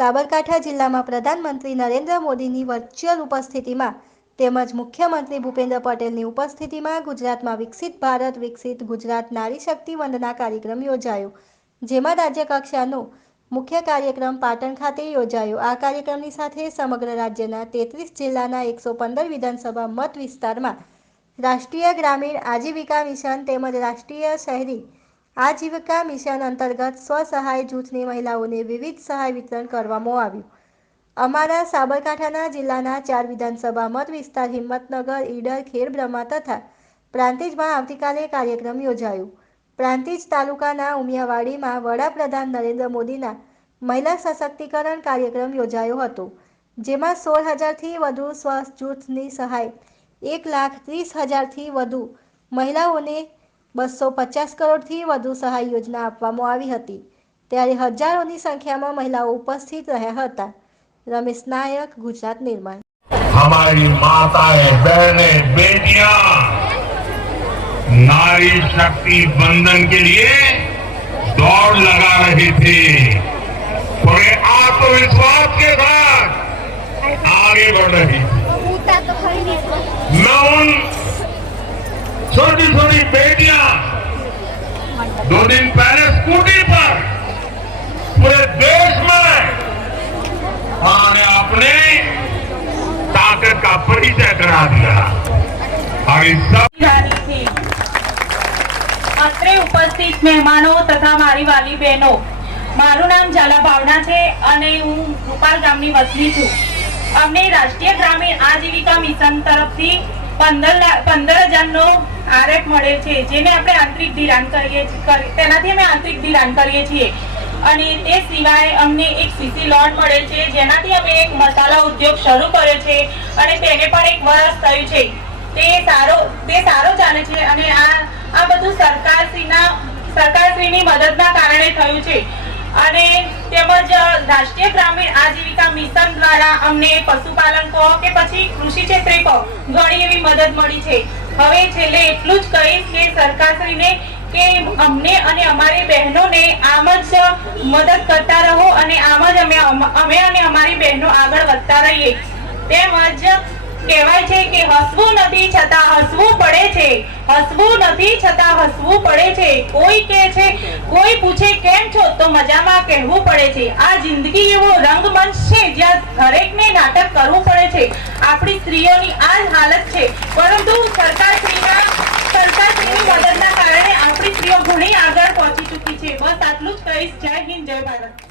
સાબરકાંઠા જિલ્લામાં પ્રધાનમંત્રી નરેન્દ્ર મોદીની વર્ચ્યુઅલ ઉપસ્થિતિમાં તેમજ મુખ્યમંત્રી ભૂપેન્દ્ર પટેલની ઉપસ્થિતિમાં ગુજરાતમાં વિકસિત ભારત, વિકસિત ગુજરાત નારી શક્તિ વંદના કાર્યક્રમ યોજાયો. જેમાં રાજ્યકક્ષાનો મુખ્ય કાર્યક્રમ પાટણ ખાતે યોજાયો. આ કાર્યક્રમની સાથે સમગ્ર રાજ્યના તેત્રીસ જિલ્લાના એકસો પંદર વિધાનસભા મત વિસ્તારમાં રાષ્ટ્રીય ગ્રામીણ આજીવિકા મિશન તેમજ રાષ્ટ્રીય શહેરી આજીવિકા મિશન અંતર્ગત સ્વસહાય જૂથની મહિલાઓને વિવિધ સહાય વિતરણ કરવામાં આવ્યું. અમારા સાબરકાંઠાના જિલ્લાના ચાર વિધાનસભા મત વિસ્તાર હિંમતનગર, ઈડર ખેડબ્રહ્મા તથા પ્રાંતિજમાં આવતીકાલે કાર્યક્રમ યોજાયો. પ્રાંતિજ તાલુકાના ઉમિયાવાડીમાં વડાપ્રધાન નરેન્દ્ર મોદીના મહિલા સશક્તિકરણ કાર્યક્રમ યોજાયો હતો, જેમાં સોળ હજારથી વધુ સ્વજૂથની સહાય, એક લાખ ત્રીસ હજારથી વધુ મહિલાઓને બસો પચાસ કરોડથી વધુ સહાય યોજના આપવામાં આવી હતી ત્યારે હજારોની સંખ્યામાં મહિલાઓ ઉપસ્થિત રહ્યા હતા રમેશ નાયક ગુજરાત નિર્માણ हमारी माताएं बहनें बेटियां नारी शक्ति बंधन के लिए दौड़ लगा रही थी पूरे आत्मविश्वास के साथ आगे बढ़ रही थी उठा तो खड़ी नहीं मैं उन छोटी छोटी बेटियां दो दिन पहले स्कूटी पर पूरे देश में उन्होंने अपने ताकत का परिचय करा दिया और इस सब જાણીથી અત્રે ઉપસ્થિત મહેમાનો તથા મારી વાલી બહેનો મારું નામ ઝાલા ભાવના છે અને હું રૂપાલ ગામની વતની છું અમને રાષ્ટ્રીય ગ્રામીણ આજીવિકા મિશન તરફથી પંદર હજારનો આરએફ મળે છે, જેને આપણે આંતરિક ધિરાણ કરીએ તેનાથી અમે આંતરિક ધિરાણ કરીએ છીએ. અને તે સિવાય અમને એક સીસી લોન મળે છે, જેનાથી અમે એક મસાલા ઉદ્યોગ શરૂ કર્યો છે અને તેને પણ એક વર્ષ થયું છે. તે સારો તે સારો ચાલે છે અને આ આ બધું સરકારશ્રીના સરકારશ્રીની મદદના કારણે થયું છે. અને તેમજ રાષ્ટ્રીય ગ્રામીણ આજીવિકા મિશન દ્વારા અમને પશુપાલન કહો કે પછી કૃષિ ક્ષેત્રે કહો ઘણી એવી મદદ મળી છે. હવે છેલ્લે એટલું જ કહીશ કે સરકારશ્રીને કે અમને અને અમારી બહેનોને આમ જ મદદ કરતા રહો અને આમ જ અમે અમે અને અમારી બહેનો આગળ વધતા રહીએ. તેમજ કહેવાય છે કે હસવું નથી છતાં હસવું છે. હસવું નથી, છતાં હસવું પડે છે. કોઈ કહે છે, કોઈ પૂછે, કેમ છો? તો મજામાં કહેવું પડે છે. આ જિંદગી એવો રંગમંચ છે જ્યાં દરેકને નાટક કરવું પડે છે. આપણી સ્ત્રીઓની આ હાલત છે. પરંતુ સરકારશ્રીના સરકારશ્રીની મદદના કારણે આપણી સ્ત્રીઓ ઘણી આગળ પહોંચી ચૂકી છે. બસ આટલું જ કહીશ. જય હિન્દ, જય ભારત.